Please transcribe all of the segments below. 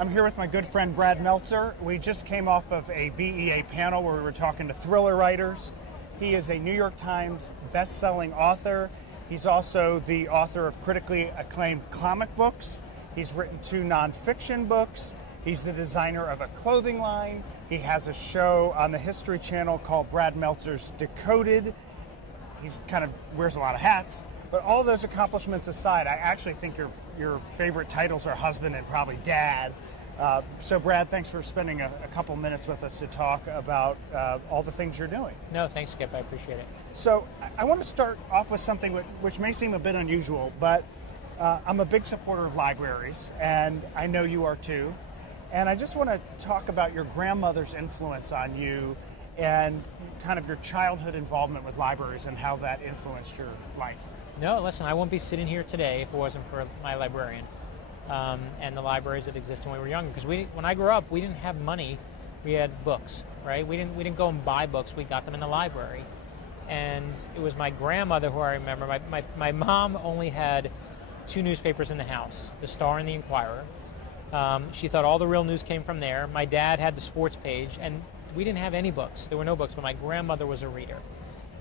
I'm here with my good friend Brad Meltzer. We just came off of a BEA panel where we were talking to thriller writers. He is a New York Times best-selling author. He's also the author of critically acclaimed comic books. He's written 2 nonfiction books. He's the designer of a clothing line. He has a show on the History Channel called Brad Meltzer's Decoded. He's kind of wears a lot of hats. But all those accomplishments aside, I actually think your favorite titles are husband and probably dad. So Brad, thanks for spending a couple minutes with us to talk about all the things you're doing. No, thanks, Skip. I appreciate it. So I want to start off with something which may seem a bit unusual, but I'm a big supporter of libraries, and I know you are too. And I just want to talk about your grandmother's influence on you and kind of your childhood involvement with libraries and how that influenced your life. No, listen, I wouldn't be sitting here today if it wasn't for my librarian and the libraries that existed when we were younger. Because when I grew up, we didn't have money. We had books, right? We didn't go and buy books. We got them in the library. And it was my grandmother who I remember. My mom only had 2 newspapers in the house, the Star and the Inquirer. She thought all the real news came from there. My dad had the sports page, and we didn't have any books. There were no books, but my grandmother was a reader.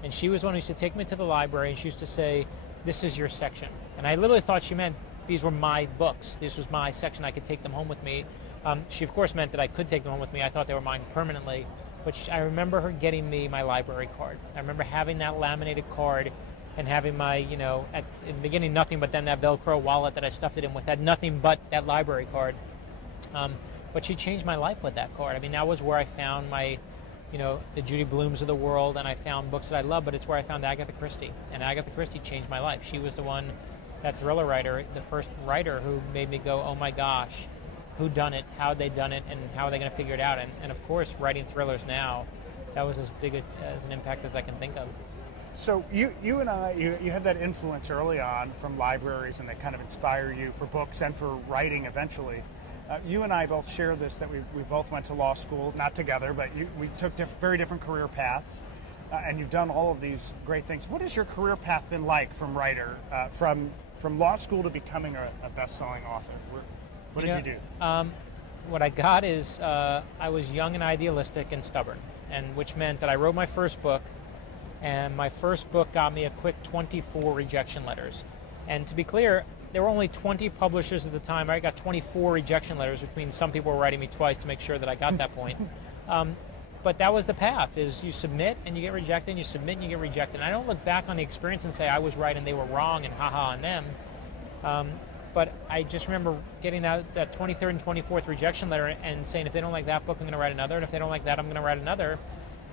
And she was one who used to take me to the library, and she used to say, "This is your section." And I literally thought she meant these were my books. This was my section. I could take them home with me. She, of course, meant that I could take them home with me. I thought they were mine permanently. But I remember her getting me my library card. I remember having that laminated card and having my, in the beginning, nothing but then that Velcro wallet that I stuffed it in with had nothing but that library card. But she changed my life with that card. I mean, that was where I found my, the Judy Blooms of the world, and I found books that I love, but it's where I found Agatha Christie. And Agatha Christie changed my life. She was the one, that thriller writer, the first writer who made me go, oh my gosh, who done it, how they done it, and how are they going to figure it out? And of course, writing thrillers now, that was as big as an impact as I can think of. So you and I, you had that influence early on from libraries, and they kind of inspire you for books and for writing eventually. You and I both share this, that we both went to law school, not together, but we took very different career paths, and you've done all of these great things. What has your career path been like from writer, from law school to becoming a best-selling author? What did you do? What I got is I was young and idealistic and stubborn, and which meant that I wrote my first book, and my first book got me a quick 24 rejection letters. And to be clear, there were only 20 publishers at the time. I got 24 rejection letters, which means some people were writing me twice to make sure that I got that point. But that was the path, is you submit and you get rejected, and you submit and you get rejected. And I don't look back on the experience and say I was right and they were wrong and haha on them. But I just remember getting that 23rd and 24th rejection letter and saying, if they don't like that book, I'm going to write another. And if they don't like that, I'm going to write another.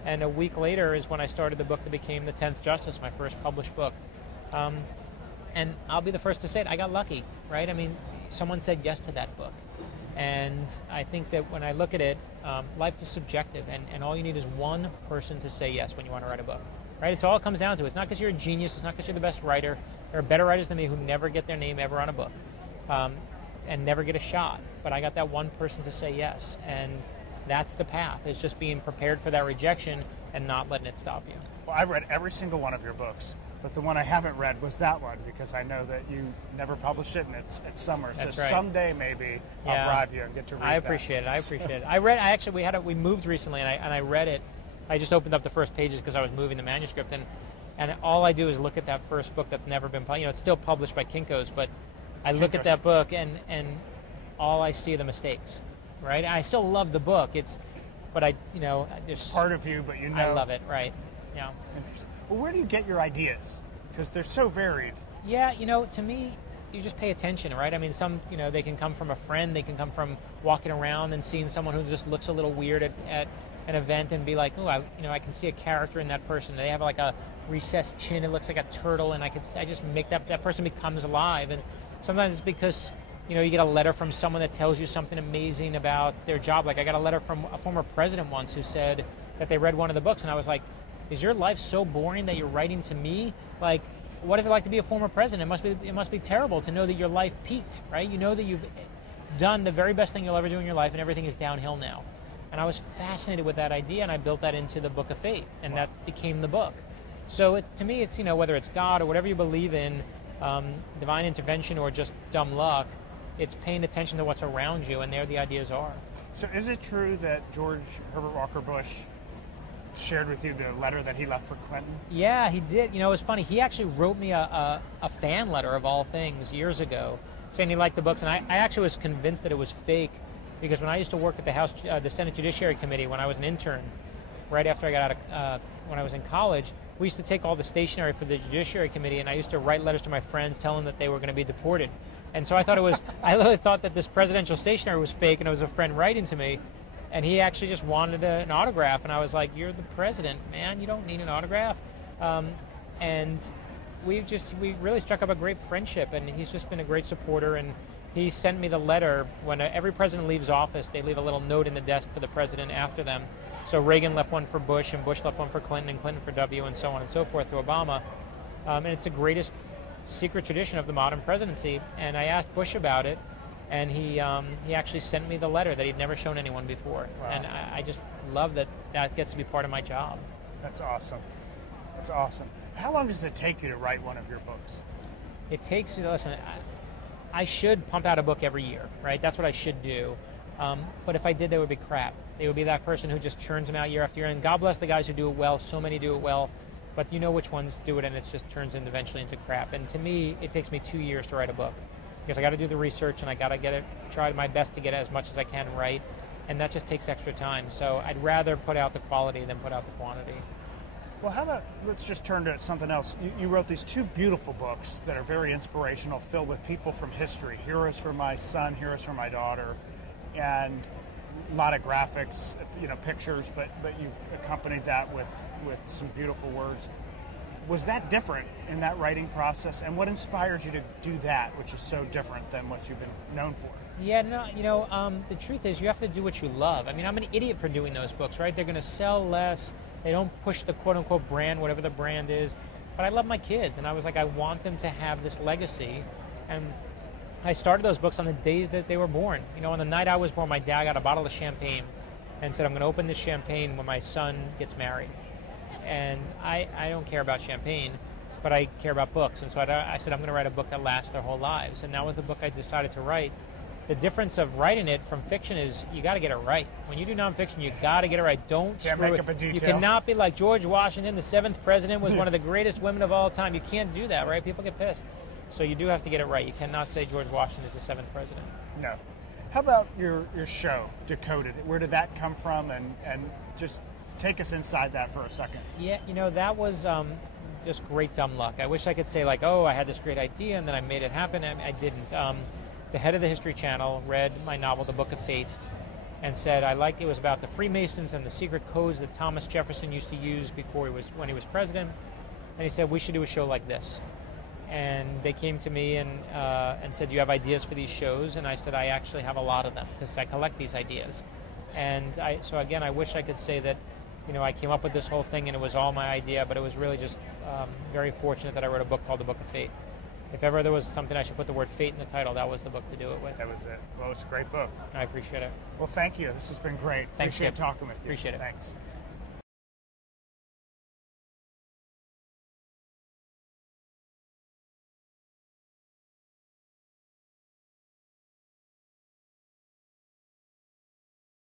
And a week later is when I started the book that became The 10th Justice, my first published book. And I'll be the first to say it, I got lucky, right? I mean, someone said yes to that book. And I think that when I look at it, life is subjective, and all you need is one person to say yes when you want to write a book, right? It's all it comes down to. It's not because you're a genius. It's not because you're the best writer. There are better writers than me who never get their name ever on a book and never get a shot. But I got that one person to say yes, and that's the path. It's just being prepared for that rejection and not letting it stop you. Well, I've read every single one of your books. But the one I haven't read was that one, because I know that you never published it, and it's summer. That's so right. Someday maybe I'll bribe you and get to read I appreciate it. I appreciate it. We moved recently, and I read it. I just opened up the first pages because I was moving the manuscript, and all I do is look at that first book that's never been published. It's still published by Kinko's, but I look at that book and all I see are the mistakes, right? I still love the book. But there's part of you, but I love it, right? Yeah. Interesting. Well, where do you get your ideas? Because they're so varied. Yeah, to me, you just pay attention, right? I mean, some, they can come from a friend. They can come from walking around and seeing someone who just looks a little weird at an event and be like, oh, I can see a character in that person. They have like a recessed chin. It looks like a turtle, and I just make that person becomes alive. And sometimes it's because, you get a letter from someone that tells you something amazing about their job. Like I got a letter from a former president once who said that they read one of the books, and I was like, is your life so boring that you're writing to me? Like, what is it like to be a former president? It must be terrible to know that your life peaked, right? You know that you've done the very best thing you'll ever do in your life, and everything is downhill now. And I was fascinated with that idea, and I built that into the Book of Fate, and that became the book. So to me, it's, whether it's God or whatever you believe in, divine intervention or just dumb luck, it's paying attention to what's around you, and there the ideas are. So is it true that George Herbert Walker Bush shared with you the letter that he left for Clinton? Yeah, he did. You know, it was funny. He actually wrote me a fan letter of all things years ago, saying he liked the books, and I actually was convinced that it was fake, because when I used to work at the Senate Judiciary Committee when I was an intern, right after I got out of when I was in college, we used to take all the stationery for the Judiciary Committee, and I used to write letters to my friends telling them that they were going to be deported. And so I thought it was, I literally thought that this presidential stationery was fake, and it was a friend writing to me, and he actually just wanted an autograph, and I was like, "You're the president, man. You don't need an autograph." And we really struck up a great friendship, and he's just been a great supporter. And he sent me the letter when every president leaves office. They leave a little note in the desk for the president after them. So Reagan left one for Bush, and Bush left one for Clinton, and Clinton for W, and so on and so forth to Obama. And it's the greatest secret tradition of the modern presidency. And I asked Bush about it, and he actually sent me the letter that he'd never shown anyone before. Wow. And I just love that gets to be part of my job. That's awesome. That's awesome. How long does it take you to write one of your books? It takes me, listen, I should pump out a book every year, right? That's what I should do. But if I did, they would be crap. They would be that person who just churns them out year after year. And God bless the guys who do it well. So many do it well. But you know which ones do it, and it just turns eventually into crap. And to me, it takes me 2 years to write a book, because I got to do the research, and I got to try my best to get as much as I can right. And that just takes extra time. So I'd rather put out the quality than put out the quantity. Well, how about, let's just turn to something else. You wrote these 2 beautiful books that are very inspirational, filled with people from history, heroes for my son, heroes for my daughter, and a lot of graphics, pictures, but you've accompanied that with some beautiful words. Was that different in that writing process, and what inspired you to do that, which is so different than what you've been known for? Yeah, no, the truth is you have to do what you love. I mean, I'm an idiot for doing those books, right? They're going to sell less. They don't push the quote-unquote brand, whatever the brand is. But I love my kids, and I was like, I want them to have this legacy. And I started those books on the days that they were born. On the night I was born, my dad got a bottle of champagne and said, I'm going to open this champagne when my son gets married. And I don't care about champagne, but I care about books. And so I said, I'm going to write a book that lasts their whole lives. And that was the book I decided to write. The difference of writing it from fiction is you got to get it right. When you do nonfiction, you got to get it right. Don't Can't screw make it. up a detail. You cannot be like George Washington, the 7th president, was one of the greatest women of all time. You can't do that, right? People get pissed. So you do have to get it right. You cannot say George Washington is the 7th president. No. How about your show, Decoded? Where did that come from? And just take us inside that for a second. Yeah, that was just great dumb luck. I wish I could say like, oh, I had this great idea and then I made it happen. I didn't. The head of the History Channel read my novel, The Book of Fate, and said it was about the Freemasons and the secret codes that Thomas Jefferson used to use when he was president. And he said, we should do a show like this. And they came to me and said, do you have ideas for these shows? And I said, I actually have a lot of them, because I collect these ideas. And so again, I wish I could say that, I came up with this whole thing and it was all my idea, but it was really just very fortunate that I wrote a book called The Book of Fate. If ever there was something I should put the word fate in the title, that was the book to do it with. That was it. Well, it's a great book. I appreciate it. Well, thank you. This has been great. Thanks, Appreciate Skip. talking with you. Appreciate it. Thanks.